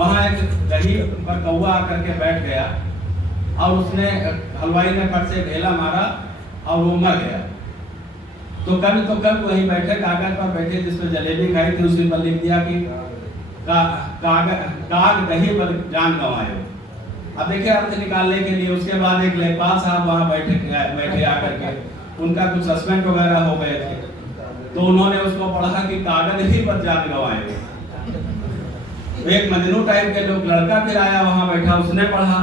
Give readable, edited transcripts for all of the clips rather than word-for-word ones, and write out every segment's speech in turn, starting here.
वहाँ एक दही पर कौवा आकर के बैठ गया और उसने हलवाई ने फट से ढेला मारा और वो मर गया। तो कभी वहीं बैठे कागज पर बैठे जिसमें जलेबी खाई थी उसी पर लिख दिया कि काग दही पर जान गंवाए। अब देखिए अर्थ निकालने के लिए उसके बाद एक लेखपाल साहब वहाँ बैठे आकर के उनका कुछ सस्पेंड वगैरह हो गए थे, तो उन्होंने उसको पढ़ा कि कागज ही पर जान गंवाए। एक मजनू टाइप के लोग लड़का फिर आया वहाँ बैठा, उसने पढ़ा,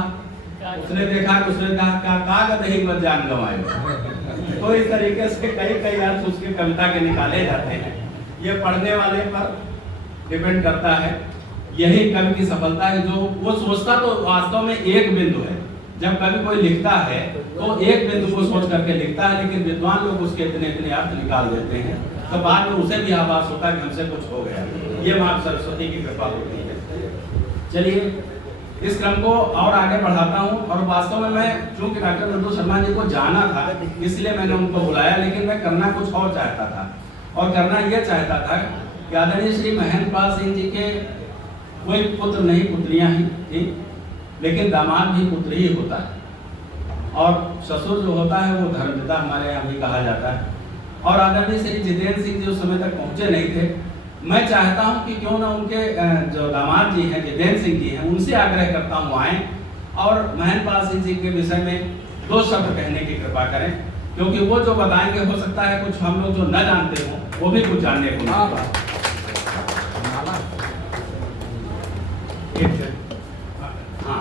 उसने देखा, उसने कहा कागज ही पर जान गंवाए। तो इस तरीके से कई अर्थ उसके कविता के निकाले जाते हैं। ये पढ़ने वाले पर डिपेंड करता है। यही कवि की सफलता है, जो वो सोचता तो वास्तव में एक बिंदु है। जब कवि कोई लिखता है तो एक बिंदु को सोच करके लिखता है, लेकिन विद्वान लोग उसके इतने अर्थ निकाल देते हैं तो बाद में उसे भी आभास होता है कि हमसे कुछ हो गया। ये मां सरस्वती की कृपा होती है। चलिए इस क्रम को और आगे बढ़ाता हूँ। और वास्तव में मैं चूंकि डॉक्टर नंदू शर्मा जी को जाना था इसलिए मैंने उनको बुलाया, लेकिन मैं करना कुछ और चाहता था। और करना यह चाहता था कि आदरणीय श्री महेंद्र पाल सिंह जी के कोई पुत्र नहीं पुत्रियां ही थी, लेकिन दामाद भी पुत्र ही होता है और ससुर जो होता है वो धर्मपिता हमारे यहाँ भी कहा जाता है। और आदरणीय श्री जितेंद्र सिंह जी उस समय तक पहुंचे नहीं थे। मैं चाहता हूं कि क्यों ना उनके जो दामाद जी हैं जितेंद्र सिंह जी हैं उनसे आग्रह करता हूं आए और महेंद्र पाल सिंह जी के विषय में 2 शब्द कहने की कृपा करें, क्योंकि वो जो बताएंगे हो सकता है कुछ हम लोग जो न जानते हो वो भी कुछ जानने को मिलेगा। हाँ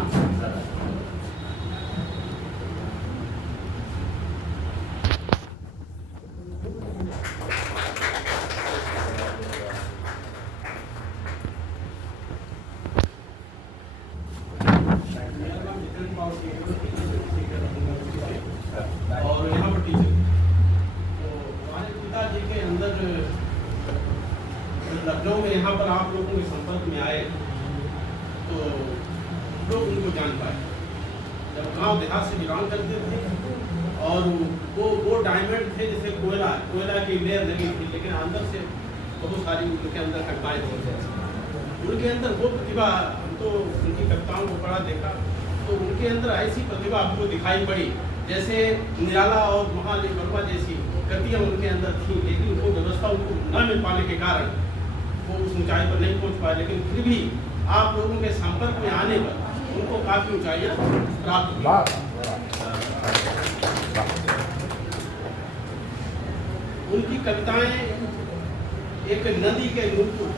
और यहाँ पर टीचर तो हमारे पिताजी के अंदर लखनऊ में यहाँ पर आप लोगों के संपर्क में आए तो लोग उनको जान पाए। जब गांव देहात से बिलोंग करते थे और वो डायमंड थे जैसे कोयला की लेयर लगी थी, लेकिन अंदर से बहुत सारी उनके अंदर कविताएं थी। उनके अंदर वो प्रतिभा, हम तो उनकी कविताओं को पढ़ा देखा तो उनके अंदर ऐसी प्रतिभा हमको दिखाई पड़ी जैसे निराला और महादेव वर्मा जैसी कृतियाँ उनके अंदर थी, लेकिन उनको व्यवस्था उनको न मिल पाने के कारण वो उस ऊंचाई पर नहीं पहुंच पाए। लेकिन फिर भी आप लोगों के संपर्क में आने पर उनको काफी ऊंचाइयां प्राप्त हुई। उनकी कविताएं एक नदी के नूपुर,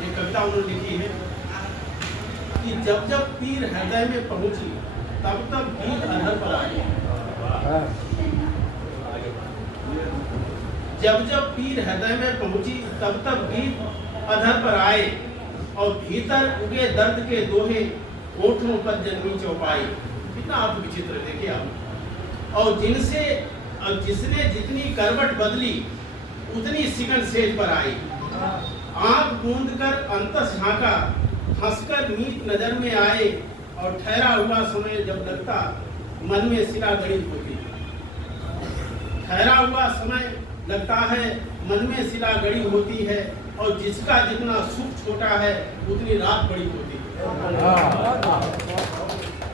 ये कविता उन्होंने लिखी है कि जब जब पीर हृदय में पहुंची तब तब गीत अधर पर आई। जब जब पीर हृदय में पहुंची तब तब गीत अधर पर आए और भीतर उगे दर्द के दोहे ओठों पर जन्मी चौपाई। कितना आप विचित्र देखिए आप। और जिसने जितनी करवट बदली उतनी सिकन सेज पर आई। आंख मूंद कर अंतस झांका, हंसकर नीत नजर में आए और ठहरा हुआ समय जब लगता मन में सिला गड़ी होती। ठहरा हुआ समय लगता है मन में सिला गड़ी होती है और जिसका जितना सुख छोटा है उतनी रात बड़ी होती है।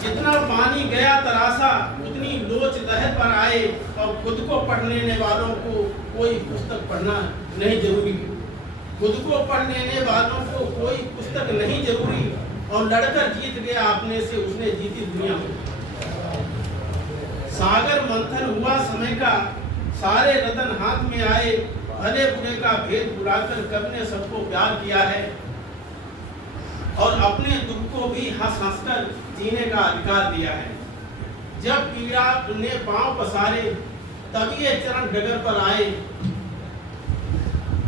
जितना पानी गया तरासा उतनी लोच लहर पर आए और खुद को पढ़ने वालों को कोई पुस्तक पढ़ना नहीं जरूरी। खुद को पढ़ने वालों को कोई पुस्तक नहीं जरूरी और लड़कर जीत गया अपने से उसने जीती दुनिया में। सागर मंथन हुआ समय का, सारे रतन हाथ में आए, भले बुरे का भेद बुलाकर कवि ने सबको प्यार किया है और अपने दुख को भी हंस हंस कर जीने का अधिकार दिया है। जब पीड़ा ने पांव पसारे तभी ये चरण डगर पर आए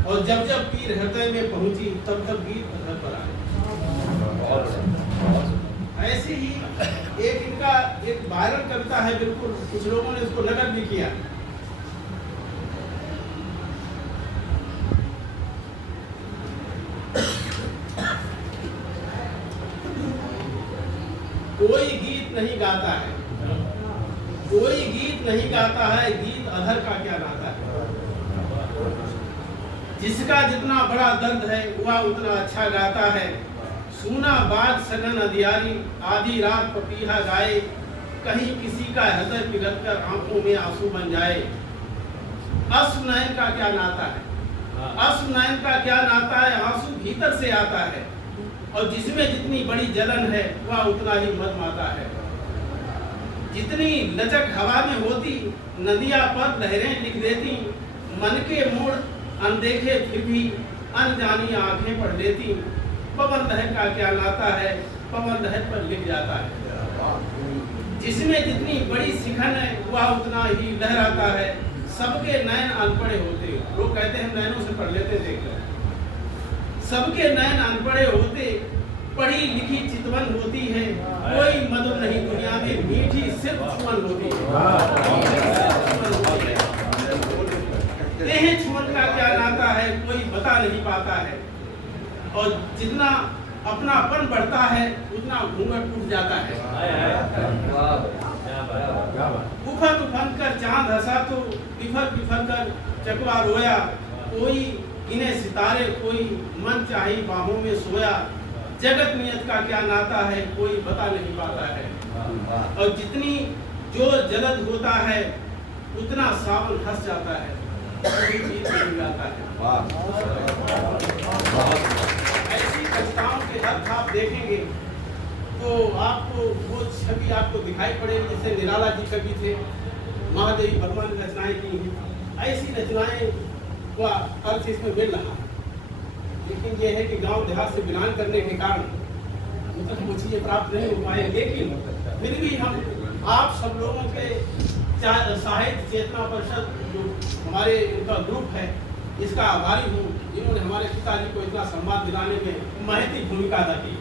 और जब जब पीर हृदय में पहुंची तब तब गीत घर पर आए। ऐसे ही एक इनका एक वायरल कविता है, बिल्कुल कुछ लोगों ने इसको नकल भी किया। कोई गीत नहीं गाता है, कोई गीत नहीं गाता है, गीत अधर का क्या गाता है। जिसका जितना बड़ा दर्द है वह उतना अच्छा गाता है, सूना बाग सघन अधियारी, आधी रात पपीहा गाए, कहीं किसी का हृदय पिघल कर आंखों में आंसू बन जाए। अश्रु नयन का क्या नाता है? अश्रु नयन का क्या नाता है? आंसू भीतर से आता है, और जिसमें जितनी बड़ी जलन है वह उतना ही मदमाता है। जितनी लचक हवा में होती, नदियां पर लहरें लिख देती, मन के मोड़ अनदेखे फिर भी अनजानी आंखें पढ़ लेती। पवन लहर का क्या नाता है? पवन लहर पर लिख जाता है। जिसमें जितनी बड़ी शिखन है वह उतना ही लहराता है। सबके नयन अनपढ़े होते, लोग कहते हैं नयनों से पढ़ लेते देखकर। सबके नयन अनपढ़े होते, पढ़ी लिखी चितवन होती है, कोई मधुर नहीं दुनिया में, मीठी सिर्फ छुअन होती है। देह छुअन का क्या नाता है? कोई बता नहीं पाता है, और जितना अपनापन बढ़ता है उतना घूंघट उठ जाता है। उफन उफन कर चांद हंसा तो बिफर बिफर कर चकवा रोया, कोई गिने सितारे कोई मन चाही बाहों में सोया। जगत नियत का क्या नाता है? कोई बता नहीं पाता है, और जितनी जो जलद होता है उतना सावन हंस जाता है, कोई चीज नहीं जाता है। ऐसी कविताओं के अर्थ आप देखेंगे तो आपको वो छवि आपको दिखाई पड़ेगी जैसे निराला जी कवि थे, महादेवी वर्मा ने रचनाएं की हैं। ऐसी रचनाएं का अर्थ इसमें मिल रहा है, लेकिन ये है कि गांव देहात से बिलोंग करने के कारण मतलब वो चीजें प्राप्त नहीं हो पाए। लेकिन फिर भी हम आप सब लोगों के साहित्य चेतना परिषद जो हमारे इनका ग्रुप है, इसका आभारी हूँ, जिन्होंने हमारे पिताजी को इतना सम्मान दिलाने में महती भूमिका अदा की।